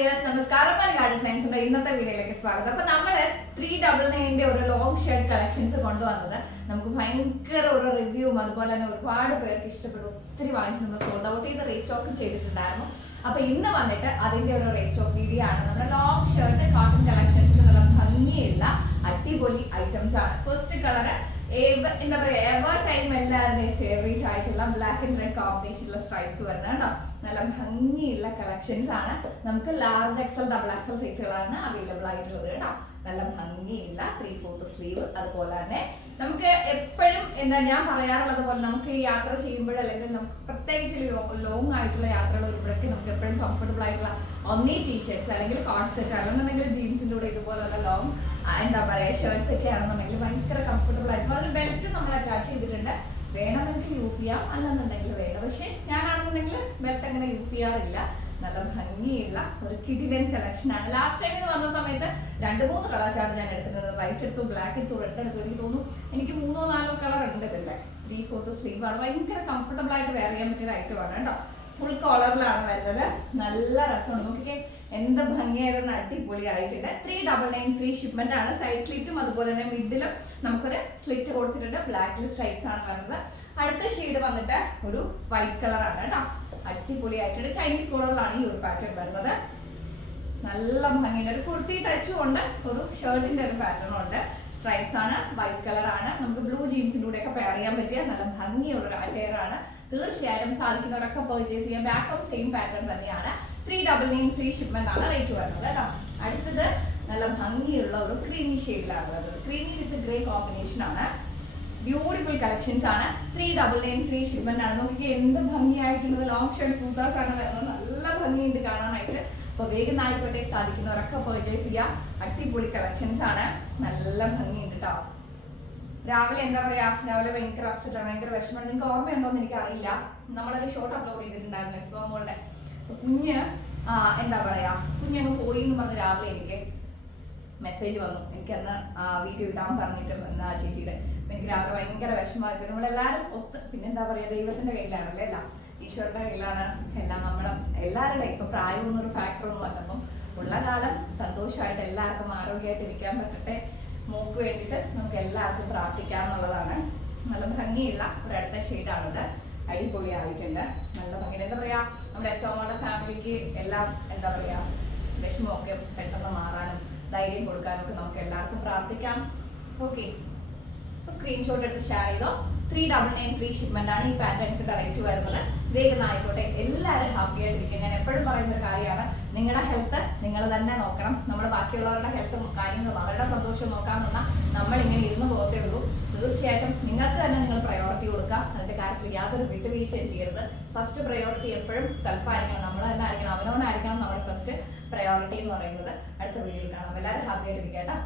Dears നമസ്കാരം. മലയാളി സയൻസിന്റെ ഇന്നത്തെ വീഡിയോയിലേക്ക് സ്വാഗതം. അപ്പൊ നമ്മൾ ത്രീ ഡബിൾ നയന്റെ ഒരു ലോങ് ഷർട്ട് കളക്ഷൻസ് കൊണ്ടുവന്നത് നമുക്ക് ഭയങ്കര ഒരു റിവ്യൂവും അതുപോലെ തന്നെ ഒരുപാട് പേർക്ക് ഇഷ്ടപ്പെട്ടു ഒത്തിരി വാങ്ങിച്ച് നമ്മൾ സോൾഡ് ഔട്ട് ചെയ്ത് റീസ്റ്റോക്ക് ചെയ്തിട്ടുണ്ടായിരുന്നു. അപ്പൊ ഇന്ന് വന്നിട്ട് അതിന്റെ ഒരു റീസ്റ്റോക്ക് വീഡിയോ ആണ്. നമ്മുടെ ലോങ് ഷർട്ട് കോട്ടൺ കളക്ഷൻസ് നല്ല ഭംഗിയുള്ള അടിപൊളി ഐറ്റംസ് ആണ്. ഫസ്റ്റ് കളറ് എന്താ പറയാ എവർ ടൈം എല്ലാവരുടെയും ഫേവറേറ്റ് ആയിട്ടുള്ള ബ്ലാക്ക് ആൻഡ് റെഡ് കോമ്പിനേഷനുള്ള സ്ട്രൈപ്സ് വരുന്നത് കേട്ടോ നല്ല ഭംഗിയുള്ള കളക്ഷൻസ് ആണ്. നമുക്ക് ലാർജ് എക്സൽ ഡബിൾ എക്സൽ സൈസുകളാണ് അവൈലബിൾ ആയിട്ടുള്ളത് കേട്ടോ നല്ല ഭംഗിയുള്ള ത്രീ ഫോർത്ത് സ്ലീവ് അതുപോലെ തന്നെ. നമുക്ക് എപ്പോഴും എന്താ ഞാൻ പറയാറുള്ളത് പോലെ നമുക്ക് ഈ യാത്ര ചെയ്യുമ്പോൾ അല്ലെങ്കിൽ നമുക്ക് പ്രത്യേകിച്ച് ലോങ് ആയിട്ടുള്ള യാത്രകൾ വരുമ്പോഴൊക്കെ നമുക്ക് എപ്പോഴും കംഫർട്ടബിൾ ആയിട്ടുള്ള ഒന്നീ ടീഷർട്ട്സ് അല്ലെങ്കിൽ കോട്ട് സെറ്റ് ആണെന്നുണ്ടെങ്കിൽ ജീൻസിന്റെ കൂടെ ഇതുപോലുള്ള ലോങ് എന്താ പറയാ ഷർട്ട്സ് ഒക്കെ ആണെന്നുണ്ടെങ്കിൽ ഭയങ്കര കംഫർട്ടബിൾ ആയിരിക്കും. അതിന് ബെൽറ്റ് നമ്മൾ അറ്റാച്ച് ചെയ്തിട്ടുണ്ട്. വേണമെങ്കിൽ യൂസ് ചെയ്യാം. അല്ലെന്നുണ്ടെങ്കിൽ വേണം പക്ഷെ ഞാനാണെന്നുണ്ടെങ്കിൽ ബെൽറ്റ് അങ്ങനെ യൂസ് ചെയ്യാറില്ല. നല്ല ഭംഗിയുള്ള ഒരു കിടിലൻ കളക്ഷൻ ആണ്. ലാസ്റ്റ് ടൈം വന്ന സമയത്ത് രണ്ട് മൂന്ന് കളേഴ്സാണ് ഞാൻ എടുത്തിട്ടുള്ളത്. വൈറ്റ് എടുത്തു ബ്ലാക്ക് എടുത്തു റെഡ് എടുത്തു എനിക്ക് തോന്നുന്നു എനിക്ക് മൂന്നോ നാലോ കളർ ഉണ്ട് ഇതിന്റെ. ത്രീ ഫോർത്ത് സ്ലീവ് ആണ്. ഭയങ്കര കംഫർട്ടബിൾ ആയിട്ട് വെയർ ചെയ്യാൻ പറ്റിയ ഐറ്റം ആണ് കേട്ടോ. ഫുൾ കോളറിലാണ് വരുന്നത്. നല്ല രസമാണ്. നോക്കിക്കേ എന്ത് ഭംഗിയായിരുന്നു അടിപൊളി ആയിട്ടുണ്ട് three double nine free shipment ആണ് സൈഡ് സ്ലിറ്റും അതുപോലെ തന്നെ മിഡിലും നമുക്കൊരു സ്ലിറ്റ് കൊടുത്തിട്ടുണ്ട്. ബ്ലാക്കിൽ സ്ട്രൈപ്സ് ആണ് വരുന്നത്. അടുത്ത ഷെയ്ഡ് വന്നിട്ട് ഒരു വൈറ്റ് കളറാണ് കേട്ടോ. അടിപൊളി ആയിട്ടുണ്ട് ചൈനീസ് കോളറിലാണ് ഈ ഒരു പാറ്റേൺ വരുന്നത്. നല്ല ഭംഗിയുണ്ട്. ഒരു കുർത്തി ടച്ചും ഉണ്ട്. ഒരു ഷർട്ടിന്റെ ഒരു പാറ്റേണും ഉണ്ട്. സ്ട്രൈപ്സ് ആണ് വൈറ്റ് കളർ ആണ്. നമുക്ക് ബ്ലൂ ജീൻസിന്റെ കൂടെ ഒക്കെ പെയർ ചെയ്യാൻ പറ്റിയ നല്ല ഭംഗിയുള്ള ഒരു അറ്റയർ ആണ്. തീർച്ചയായിട്ടും സാധിക്കുന്നവരൊക്കെ പർച്ചേസ് ചെയ്യാം. ബാക്കും സെയിം പാറ്റേൺ തന്നെയാണ്. Three double nine free shipment ആണ് റേറ്റ് വരുന്നത് കേട്ടോ. അടുത്തത് നല്ല ഭംഗിയുള്ള ഒരു ക്രീമി ഷെയ്ഡിലാണ് വരുന്നത് ക്രീമി വിത്ത് ഗ്രേ കോമ്പിനേഷൻ ആണ്. ബ്യൂട്ടിഫുൾ കളക്ഷൻസ് ആണ്. Three double nine free shipment ആണ്. നോക്കി എന്ത് ഭംഗിയായിട്ടുള്ളത് ലോങ് ഷർട്ട് കൂത്താസ് ആണ് വരുന്നത്. നല്ല ഭംഗിയുണ്ട് കാണാനായിട്ട്. അപ്പൊ വേഗം ആയിക്കോട്ടെ സാധിക്കുന്നവരൊക്കെ പർച്ചേസ് ചെയ്യുക അടിപൊളി കളക്ഷൻസ് ആണ്. നല്ല ഭംഗിയുണ്ട് കേട്ടോ രാവിലെ എന്താ പറയാ? രാവിലെ ഭയങ്കര അപ്സെറ്റ് ആണ്. ഭയങ്കര വിഷമം നിങ്ങൾക്ക് ഓർമ്മയുണ്ടോ എന്ന് എനിക്ക് അറിയില്ല നമ്മളൊരു ഷോർട്ട് അപ്ലോഡ് ചെയ്തിട്ടുണ്ടായിരുന്നു എസ്വാമോളുടെ കുഞ്ഞ് ആ, എന്താ പറയാ? കുഞ്ഞങ്ങ് പോയി എന്ന് പറഞ്ഞ് രാവിലെ എനിക്ക് മെസ്സേജ് വന്നു. എനിക്ക് അന്ന് വീഡിയോ ഇടാൻ പറഞ്ഞിട്ട് എന്നാ ചേച്ചിയുടെ. എനിക്ക് രാവിലെ ഭയങ്കര വിഷമമായിരുന്നു നമ്മളെല്ലാരും ഒത്ത് പിന്നെന്താ പറയാ? ദൈവത്തിന്റെ കയ്യിലാണല്ലേ എല്ലാം. ഈശ്വരന്റെ കയ്യിലാണ് എല്ലാം നമ്മുടെ എല്ലാവരുടെയും ഇപ്പൊ പ്രായമൊന്നും ഒരു ഫാക്ടർ ഒന്നും അല്ല. അപ്പം ഉള്ള കാലം സന്തോഷമായിട്ട് എല്ലാവർക്കും ആരോഗ്യമായിട്ട് ഇരിക്കാൻ പറ്റട്ടെ. മോക്ക് വേണ്ടിയിട്ട് നമുക്ക് എല്ലാവർക്കും പ്രാർത്ഥിക്കാം എന്നുള്ളതാണ്. നല്ല ഭംഗിയുള്ള ഒരു അടുത്ത ഷെയ്ഡാണിത്. അടിപൊളിയായിട്ടുണ്ട്. നല്ല ഭംഗി എന്താ പറയാ നമ്മുടെ എസ് ഫാമിലിക്ക് എല്ലാം എന്താ പറയാ വിഷമമൊക്കെ പെട്ടെന്ന് മാറാനും ധൈര്യം കൊടുക്കാനും ഒക്കെ നമുക്ക് എല്ലാവർക്കും പ്രാർത്ഥിക്കാം. ഓക്കെ സ്ക്രീൻഷോട്ട് എടുത്ത് ഷെയർ ചെയ്തോ. Three double nine free shipment ആണ് ഈ പാറ്റേൺസിന്റെ റേറ്റ് വരുന്നത്. വേഗം ആയിക്കോട്ടെ. എല്ലാവരും ഹാപ്പി ആയിട്ടിരിക്കും ഞാൻ എപ്പോഴും പറയുന്ന ഒരു കാര്യമാണ്. നിങ്ങളുടെ ഹെൽത്ത് നിങ്ങൾ തന്നെ നോക്കണം. നമ്മൾ ബാക്കിയുള്ളവരുടെ ഹെൽത്തും കാര്യങ്ങളും അവരുടെ സന്തോഷം നോക്കാൻ നമ്മൾ ഇങ്ങനെ ഇരുന്ന് പോകത്തേ ഉള്ളൂ. തീർച്ചയായിട്ടും നിങ്ങൾക്ക് തന്നെ നിങ്ങൾ പ്രയോറിറ്റി കൊടുക്കുക. അതിന്റെ കാര്യത്തിൽ യാതൊരു വിട്ടുവീഴ്ചയും ചെയ്യരുത്. ഫസ്റ്റ് പ്രയോറിറ്റി എപ്പോഴും സെൽഫ് ആയിരിക്കണം. നമ്മൾ തന്നെ ആയിരിക്കണം. അവനവനായിരിക്കണം. നമ്മുടെ ഫസ്റ്റ് പ്രയോറിറ്റി എന്ന് പറയുന്നത്. അടുത്ത വീഡിയോയിൽ കാണാം. എല്ലാവരും ഹാപ്പി ആയിട്ടിരിക്കട്ടെ